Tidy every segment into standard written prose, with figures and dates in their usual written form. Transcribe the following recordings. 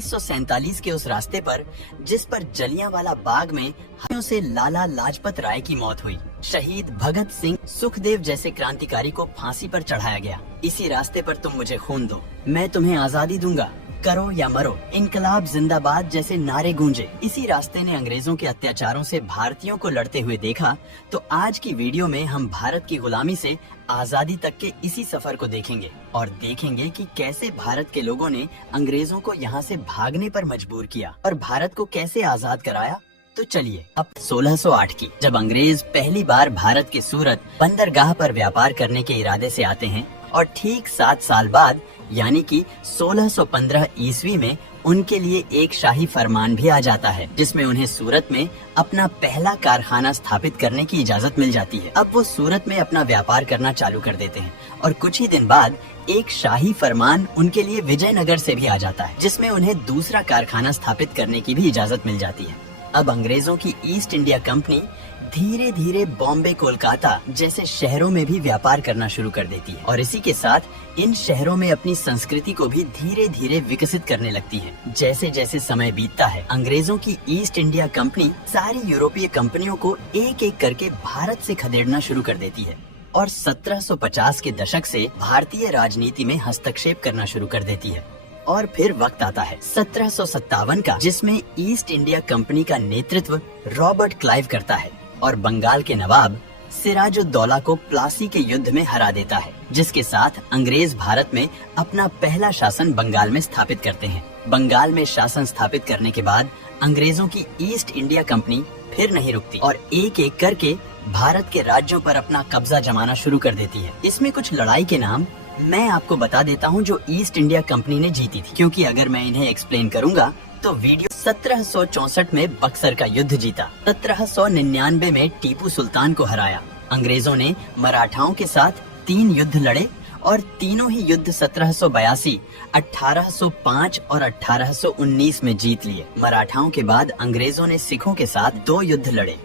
1947 के उस रास्ते पर जिस पर जलियांवाला बाग में हमलों से लाला लाजपत राय की मौत हुई, शहीद भगत सिंह, सुखदेव जैसे क्रांतिकारी को फांसी पर चढ़ाया गया। इसी रास्ते पर तुम मुझे खून दो, मैं तुम्हें आजादी दूंगा, करो या मरो, इनकलाब जिंदाबाद जैसे नारे गूंजे। इसी रास्ते ने अंग्रेजों के अत्याचारों से भारतीयों को लड़ते हुए देखा। तो आज की वीडियो में हम भारत की गुलामी से आजादी तक के इसी सफर को देखेंगे और देखेंगे कि कैसे भारत के लोगों ने अंग्रेजों को यहाँ से भागने पर मजबूर किया और भारत को कैसे आजाद कराया। तो चलिए अब 1608 की, जब अंग्रेज पहली बार भारत के सूरत बंदरगाह पर व्यापार करने के इरादे से आते हैं और ठीक 7 साल बाद यानी कि 1615 ईस्वी में उनके लिए एक शाही फरमान भी आ जाता है, जिसमें उन्हें सूरत में अपना पहला कारखाना स्थापित करने की इजाजत मिल जाती है। अब वो सूरत में अपना व्यापार करना चालू कर देते हैं और कुछ ही दिन बाद एक शाही फरमान उनके लिए विजयनगर से भी आ जाता है, जिसमें उन्हें दूसरा कारखाना स्थापित करने की भी इजाजत मिल जाती है। अब अंग्रेजों की ईस्ट इंडिया कंपनी धीरे धीरे बॉम्बे, कोलकाता जैसे शहरों में भी व्यापार करना शुरू कर देती है और इसी के साथ इन शहरों में अपनी संस्कृति को भी धीरे धीरे विकसित करने लगती है। जैसे जैसे समय बीतता है, अंग्रेजों की ईस्ट इंडिया कंपनी सारी यूरोपीय कंपनियों को एक एक करके भारत से खदेड़ना शुरू कर देती है और 1750 के दशक से भारतीय राजनीति में हस्तक्षेप करना शुरू कर देती है। और फिर वक्त आता है 1757 का, जिसमें ईस्ट इंडिया कंपनी का नेतृत्व रॉबर्ट क्लाइव करता है और बंगाल के नवाब सिराजुद्दौला को प्लासी के युद्ध में हरा देता है, जिसके साथ अंग्रेज भारत में अपना पहला शासन बंगाल में स्थापित करते हैं। बंगाल में शासन स्थापित करने के बाद अंग्रेजों की ईस्ट इंडिया कंपनी फिर नहीं रुकती और एक एक करके भारत के राज्यों पर अपना कब्जा जमाना शुरू कर देती है। इसमें कुछ लड़ाई के नाम मैं आपको बता देता हूँ जो ईस्ट इंडिया कंपनी ने जीती थी, क्योंकि अगर मैं इन्हें एक्सप्लेन करूँगा तो वीडियो 1764 में बक्सर का युद्ध जीता, 1799 में टीपू सुल्तान को हराया। अंग्रेजों ने मराठाओं के साथ 3 युद्ध लड़े और तीनों ही युद्ध 1782, 1805 और 1819 में जीत लिए। मराठाओं के बाद अंग्रेजों ने सिखों के साथ 2 युद्ध लड़े,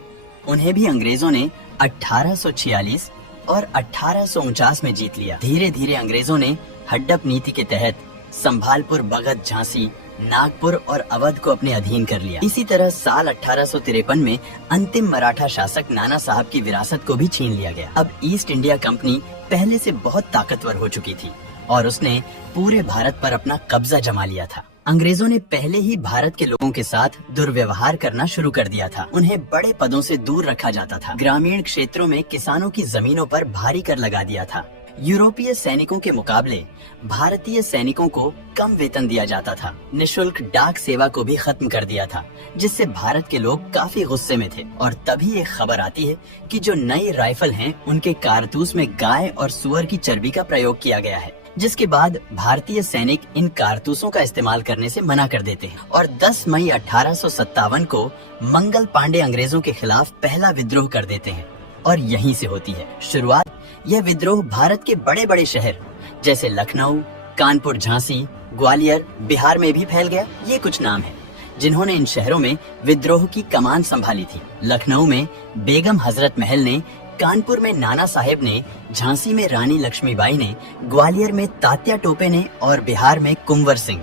उन्हें भी अंग्रेजों ने 1846 और 1849 में जीत लिया। धीरे धीरे अंग्रेजों ने हड्डप नीति के तहत संभालपुर, बगद, झांसी, नागपुर और अवध को अपने अधीन कर लिया। इसी तरह साल 1853 में अंतिम मराठा शासक नाना साहब की विरासत को भी छीन लिया गया। अब ईस्ट इंडिया कंपनी पहले से बहुत ताकतवर हो चुकी थी और उसने पूरे भारत पर अपना कब्जा जमा लिया था। अंग्रेजों ने पहले ही भारत के लोगों के साथ दुर्व्यवहार करना शुरू कर दिया था। उन्हें बड़े पदों से दूर रखा जाता था। ग्रामीण क्षेत्रों में किसानों की जमीनों पर भारी कर लगा दिया था। यूरोपीय सैनिकों के मुकाबले भारतीय सैनिकों को कम वेतन दिया जाता था। निशुल्क डाक सेवा को भी खत्म कर दिया था, जिससे भारत के लोग काफी गुस्से में थे। और तभी एक खबर आती है कि जो नई राइफल हैं, उनके कारतूस में गाय और सुअर की चर्बी का प्रयोग किया गया है, जिसके बाद भारतीय सैनिक इन कारतूसों का इस्तेमाल करने से मना कर देते हैं और 10 मई 1857 को मंगल पांडे अंग्रेजों के खिलाफ पहला विद्रोह कर देते हैं और यहीं से होती है शुरुआत। यह विद्रोह भारत के बड़े बड़े शहर जैसे लखनऊ, कानपुर, झांसी, ग्वालियर, बिहार में भी फैल गया। ये कुछ नाम हैं जिन्होंने इन शहरों में विद्रोह की कमान संभाली थी। लखनऊ में बेगम हजरत महल ने, कानपुर में नाना साहेब ने, झांसी में रानी लक्ष्मीबाई ने, ग्वालियर में तात्या टोपे ने और बिहार में कुंवर सिंह।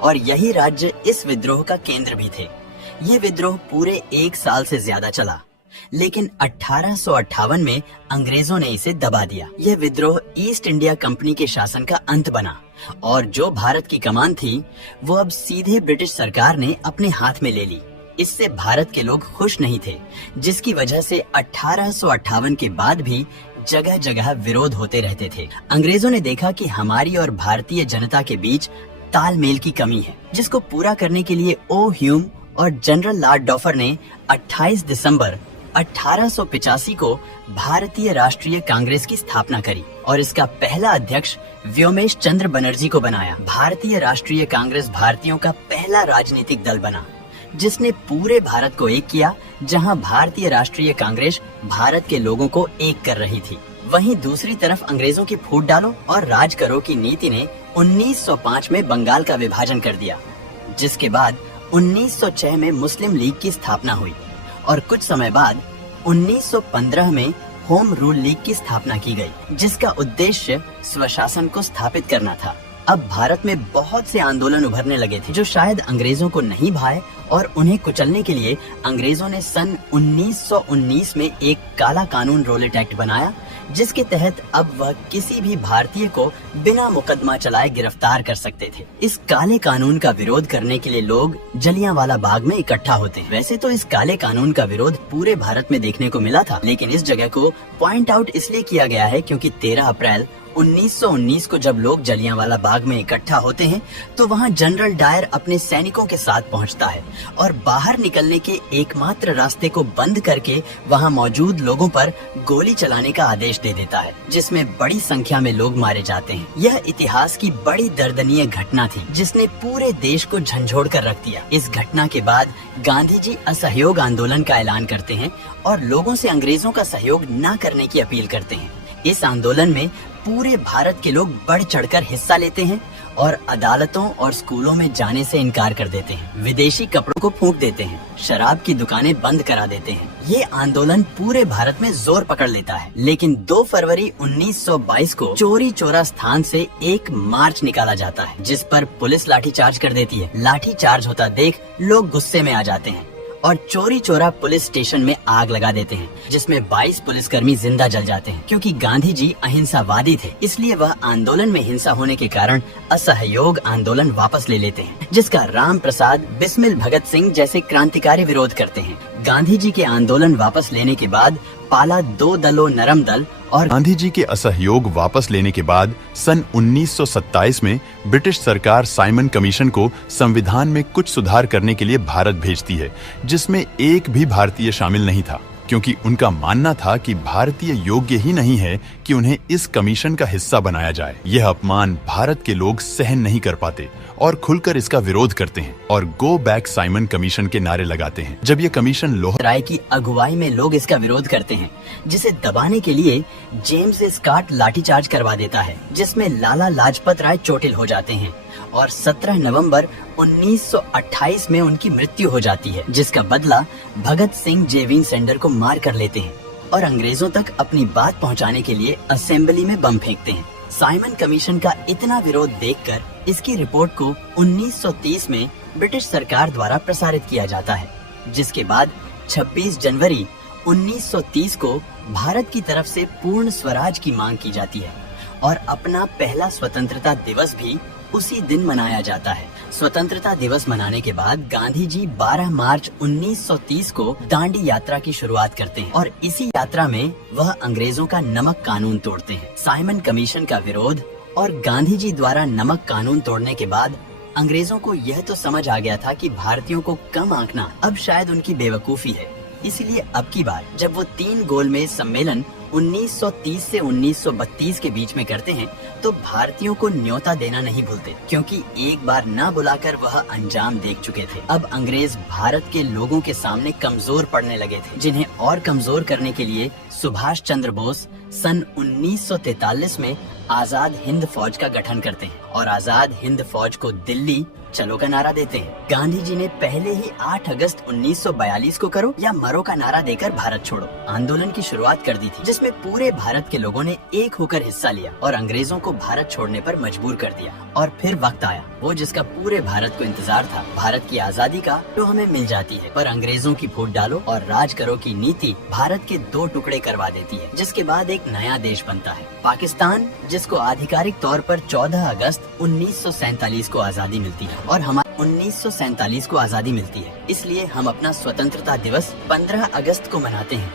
और यही राज्य इस विद्रोह का केंद्र भी थे। ये विद्रोह पूरे 1 साल से ज्यादा चला, लेकिन 1858 में अंग्रेजों ने इसे दबा दिया। यह विद्रोह ईस्ट इंडिया कंपनी के शासन का अंत बना और जो भारत की कमान थी वो अब सीधे ब्रिटिश सरकार ने अपने हाथ में ले ली। इससे भारत के लोग खुश नहीं थे, जिसकी वजह से 1858 के बाद भी जगह जगह विरोध होते रहते थे। अंग्रेजों ने देखा कि हमारी और भारतीय जनता के बीच तालमेल की कमी है, जिसको पूरा करने के लिए ओ ह्यूम और जनरल लॉर्ड डॉफर ने 28 दिसंबर 1885 को भारतीय राष्ट्रीय कांग्रेस की स्थापना करी और इसका पहला अध्यक्ष व्योमेश चंद्र बनर्जी को बनाया। भारतीय राष्ट्रीय कांग्रेस भारतीयों का पहला राजनीतिक दल बना, जिसने पूरे भारत को एक किया। जहां भारतीय राष्ट्रीय कांग्रेस भारत के लोगों को एक कर रही थी, वहीं दूसरी तरफ अंग्रेजों की फूट डालो और राज करो की नीति ने 1905 में बंगाल का विभाजन कर दिया, जिसके बाद 1906 में मुस्लिम लीग की स्थापना हुई और कुछ समय बाद 1915 में होम रूल लीग की स्थापना की गई, जिसका उद्देश्य स्वशासन को स्थापित करना था। अब भारत में बहुत से आंदोलन उभरने लगे थे जो शायद अंग्रेजों को नहीं भाए और उन्हें कुचलने के लिए अंग्रेजों ने सन 1919 में एक काला कानून रोलेट एक्ट बनाया, जिसके तहत अब वह किसी भी भारतीय को बिना मुकदमा चलाए गिरफ्तार कर सकते थे। इस काले कानून का विरोध करने के लिए लोग जलियांवाला बाग में इकट्ठा होते हैं। वैसे तो इस काले कानून का विरोध पूरे भारत में देखने को मिला था, लेकिन इस जगह को पॉइंट आउट इसलिए किया गया है क्योंकि 13 अप्रैल 1919 को जब लोग जलियांवाला बाग में इकट्ठा होते हैं तो वहां जनरल डायर अपने सैनिकों के साथ पहुंचता है और बाहर निकलने के एकमात्र रास्ते को बंद करके वहां मौजूद लोगों पर गोली चलाने का आदेश दे देता है, जिसमें बड़ी संख्या में लोग मारे जाते हैं। यह इतिहास की बड़ी दर्दनीय घटना थी जिसने पूरे देश को झंझोड़ कर रख दिया। इस घटना के बाद गांधी जी असहयोग आंदोलन का ऐलान करते हैं और लोगों से अंग्रेजों का सहयोग न करने की अपील करते हैं। इस आंदोलन में पूरे भारत के लोग बढ़ चढ़कर हिस्सा लेते हैं और अदालतों और स्कूलों में जाने से इनकार कर देते हैं, विदेशी कपड़ों को फूंक देते हैं, शराब की दुकानें बंद करा देते हैं। ये आंदोलन पूरे भारत में जोर पकड़ लेता है, लेकिन 2 फरवरी 1922 को चोरी चोरा स्थान से एक मार्च निकाला जाता है, जिस पर पुलिस लाठीचार्ज कर देती है। लाठीचार्ज होता देख लोग गुस्से में आ जाते हैं और चोरी चोरा पुलिस स्टेशन में आग लगा देते हैं, जिसमें 22 पुलिसकर्मी जिंदा जल जाते हैं। क्योंकि गांधी जी अहिंसावादी थे, इसलिए वह आंदोलन में हिंसा होने के कारण असहयोग आंदोलन वापस ले लेते हैं, जिसका राम प्रसाद बिस्मिल भगत सिंह जैसे क्रांतिकारी विरोध करते हैं। गांधी जी के आंदोलन वापस लेने के बाद पाला 2 दलों नरम दल और गांधी जी के असहयोग वापस लेने के बाद सन 1927 में ब्रिटिश सरकार साइमन कमीशन को संविधान में कुछ सुधार करने के लिए भारत भेजती है, जिसमें एक भी भारतीय शामिल नहीं था, क्योंकि उनका मानना था कि भारतीय योग्य ही नहीं है कि उन्हें इस कमीशन का हिस्सा बनाया जाए। यह अपमान भारत के लोग सहन नहीं कर पाते और खुलकर इसका विरोध करते हैं और गो बैक साइमन कमीशन के नारे लगाते हैं। जब ये कमीशन लोअर राय की अगुवाई में लोग इसका विरोध करते हैं, जिसे दबाने के लिए जेम्स स्कॉट लाठीचार्ज करवा देता है, जिसमें लाला लाजपत राय चोटिल हो जाते हैं और 17 नवंबर 1928 में उनकी मृत्यु हो जाती है, जिसका बदला भगत सिंह जेविन सेंडर को मार कर लेते हैं और अंग्रेजों तक अपनी बात पहुंचाने के लिए असेंबली में बम फेंकते हैं। साइमन कमीशन का इतना विरोध देखकर इसकी रिपोर्ट को 1930 में ब्रिटिश सरकार द्वारा प्रसारित किया जाता है, जिसके बाद 26 जनवरी 1930 को भारत की तरफ से पूर्ण स्वराज की मांग की जाती है और अपना पहला स्वतंत्रता दिवस भी उसी दिन मनाया जाता है। स्वतंत्रता दिवस मनाने के बाद गांधी जी 12 मार्च 1930 को दांडी यात्रा की शुरुआत करते हैं और इसी यात्रा में वह अंग्रेजों का नमक कानून तोड़ते हैं। साइमन कमीशन का विरोध और गांधी जी द्वारा नमक कानून तोड़ने के बाद अंग्रेजों को यह तो समझ आ गया था कि भारतीयों को कम आंकना अब शायद उनकी बेवकूफी है। इसीलिए अब की बार जब वो 3 गोलमेज सम्मेलन 1930 से 1932 के बीच में करते हैं तो भारतीयों को न्योता देना नहीं भूलते, क्योंकि एक बार ना बुलाकर वह अंजाम देख चुके थे। अब अंग्रेज भारत के लोगों के सामने कमजोर पड़ने लगे थे, जिन्हें और कमजोर करने के लिए सुभाष चंद्र बोस सन 1943 में आजाद हिंद फौज का गठन करते हैं और आजाद हिंद फौज को दिल्ली चलो का नारा देते हैं। गांधी जी ने पहले ही 8 अगस्त 1942 को करो या मरो का नारा देकर भारत छोड़ो आंदोलन की शुरुआत कर दी थी, जिसमें पूरे भारत के लोगों ने एक होकर हिस्सा लिया और अंग्रेजों को भारत छोड़ने पर मजबूर कर दिया। और फिर वक्त आया वो जिसका पूरे भारत को इंतजार था, भारत की आजादी का, जो हमें मिल जाती है। पर अंग्रेजों की फूट डालो और राज करो की नीति भारत के 2 टुकड़े करवा देती है, जिसके बाद एक नया देश बनता है पाकिस्तान, जिसको आधिकारिक तौर पर 14 अगस्त 1947 को आजादी मिलती है और हमारे 1947 को आजादी मिलती है। इसलिए हम अपना स्वतंत्रता दिवस 15 अगस्त को मनाते हैं।